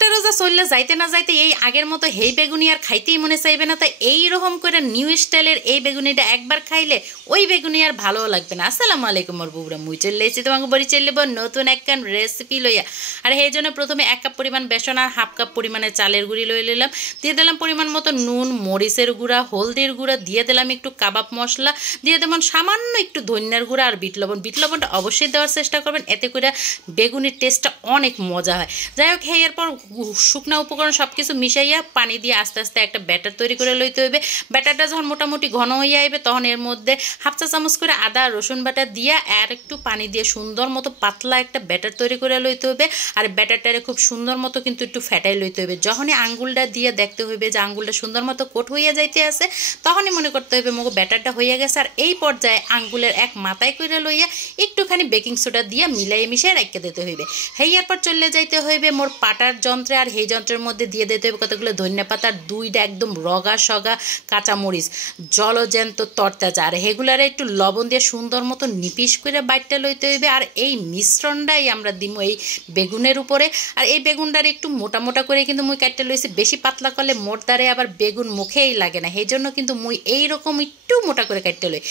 10টা রোজা চললে যাইতে না যাইতে এই আগের মতো হেই বেগুনি আর খাইতেই মনে চাইবে না। তাই এইরকম করে নিউ স্টাইলের এই বেগুনিটা একবার খাইলে ওই বেগুনি আর ভালো লাগবে না। আসসালামু আলাইকুম মোর বুবরা, মুই চলে এসেছি তোমাকে বড়ি চলব নতুন একখান রেসিপি লইয়া। আর এই জন্য প্রথমে 1 কাপ পরিমাণ বেসন আর হাফ কাপ পরিমাণে চালের গুঁড়ি লই নিলাম। দিয়ে দিলাম পরিমাণ মতো নুন, মরিচের গুঁড়া, হলদির গুঁড়া, দিয়ে দিলাম একটু কাবাব মশলা, দিয়ে দেবেন সামান্য একটু ধনিয়ার গুঁড়া আর বিট লবণ। বিট লবণটা অবশ্যই দেওয়ার চেষ্টা করবেন, এতে করে বেগুনির টেস্টটা অনেক মজা হয়। যাই হোক, এরপর শুকনা উপকরণ সব কিছু মিশাইয়া পানি দিয়ে আস্তে আস্তে একটা ব্যাটার তৈরি করে লইতে হইবে। ব্যাটারটা যখন মোটামুটি ঘন হয়ে আইবে তখন এর মধ্যে হাফ চা চামচ করে আদা রসুন বাটা দিয়া আর একটু পানি দিয়ে সুন্দর মতো পাতলা একটা ব্যাটার তৈরি করে লইতে হবে। আর ব্যাটারটারে খুব সুন্দর মতো কিন্তু একটু ফেটাই লইতে হবে। যখনই আঙ্গুলটা দিয়ে দেখতে হইবে যে আঙ্গুলটা সুন্দর মতো কোট হইয়া যাইতে আছে, তখনই মনে করতে হইবে মগো ব্যাটারটা হইয়া গেছে। আর এই পর্যায়ে আঙ্গুলের এক মাথায় করে লইয়া একটুখানি বেকিং সোডা দিয়ে মিলাই মিশিয়ে রেখে দিতে হইবে। এরপর চলে যাইতে হইবে মোর পাটার যন্ত্রে। আর এই যন্ত্রের মধ্যে দিয়ে দিতে হবে কতগুলো ধনিয়া পাতা, 2টা একদম রগা সগা কাঁচামরিচ, জলজ্যান্ত তরতাজা। আর এগুলারে একটু লবণ দিয়ে সুন্দর মতো নিপিস করে বাইটটা লইতে হইবে। আর এই মিশ্রণটাই আমরা দিব এই বেগুনের উপরে। আর এই বেগুনটার একটু মোটা মোটা করে কিন্তু মুই কাটতে লইছি, বেশি পাতলা করলে মোর দ্বারে আবার বেগুন মুখেই লাগে না, সেই জন্য কিন্তু মুই এইরকম একটু মোটা করে কাটতে লই।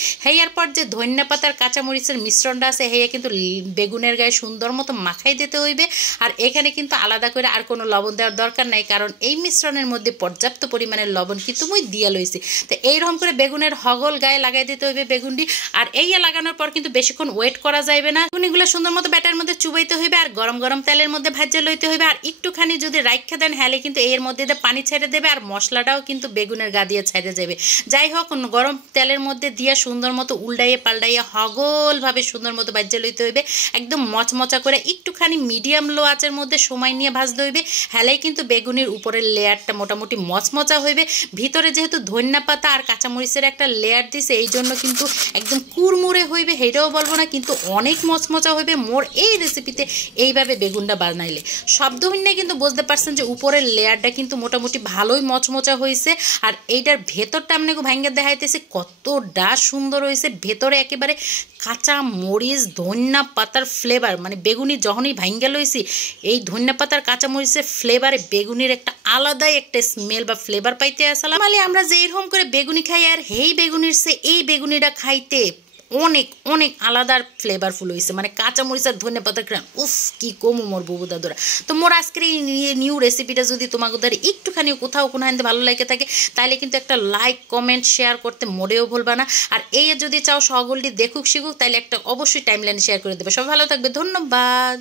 এরপর যে ধনিয়া পাতার কাঁচামরিচের মিশ্রণটা আছে হেয়া কিন্তু বেগুনের গায়ে সুন্দর মতো মাখাই দিতে হইবে। আর এখানে কিন্তু আলাদা করে আর কোনো লবণ দেওয়ার দরকার নাই, কারণ এই মিশ্রণের মধ্যে পর্যাপ্ত পরিমাণের লবণ কিন্তু মুই দিয়া লইছি। তো এইরকম করে বেগুনের হগল গায়ে লাগাই দিতে হইবে বেগুনটি। আর এই লাগানোর পর কিন্তু বেশিক্ষণ ওয়েট করা যাইবে না, বেগুনিগুলো সুন্দর মতো ব্যাটার মধ্যে চুবাইতে হইবে আর গরম গরম তেলের মধ্যে ভাজা লইতে হইবে। আর একটুখানি যদি রাইখা দেন হ্যালে কিন্তু এর মধ্যে পানি ছেড়ে দেবে আর মশলাটাও কিন্তু বেগুনের গা দিয়ে ছেড়ে যাবে। যাই হোক, গরম তেলের মধ্যে দিয়ে সুন্দর মতো উল্টাইয়ে পাল্টাইয়ে হগলভাবে সুন্দর মতো ভাজা লইতে হইবে, একদম মচমচা করে। একটুখানি মিডিয়াম লো আঁচের মধ্যে সময় নিয়ে ভাজতে হইবে, হেলেই কিন্তু বেগুনির উপরের লেয়ারটা মোটামুটি মচমচা হইবে। ভিতরে যেহেতু ধনিয়া পাতা আর কাঁচামরিচের একটা লেয়ার দিছে, এই জন্য কিন্তু একদম কুড়মুড়ে হইবে সেইটাও বলবো না, কিন্তু অনেক মচমচা হইবে। মোর এই রেসিপিতে এইভাবে বেগুনটা বানাইলে শব্দ হইনে কিন্তু বুঝতে পারছেন যে উপরের লেয়ারটা কিন্তু মোটামুটি ভালোই মচমচা হয়েছে। আর এইটার ভেতরটা আপনাকে ভাঙ্গা দেখাইতেছে কতটা সুন্দর হয়েছে। ভেতরে একেবারে কাঁচা মরিচ ধনিয়া পাতার ফ্লেভার, মানে বেগুনি যখনই ভাঙ্গা লইছি এই ধনিয়া পাতার কাঁচা মরিচের ফ্লেভারে বেগুনির একটা আলাদাই একটা স্মেল বা ফ্লেভার পাইতে আসলাম। মানে আমরা যে এরকম করে বেগুনি খাই, আর এই বেগুনির সে এই বেগুনিটা খাইতে অনেক অনেক আলাদা ফ্লেভারফুল হয়েছে, মানে কাঁচামরিচ আর ধনিয়া পাতার গ্রান, উফ কি কমু মোর বুবু দাদুরা। তো মোর আজকের এই নিউ রেসিপিটা যদি তোমাদের একটুখানি কোথাও কোনো হাতে ভালো লাগে থাকে, তাহলে কিন্তু একটা লাইক কমেন্ট শেয়ার করতে মোটেও ভুলবা না। আর এই যদি চাও সকলটি দেখুক শিখুক, তাহলে একটা অবশ্যই টাইমলাইনে শেয়ার করে দেবে। সব ভালো থাকবে, ধন্যবাদ।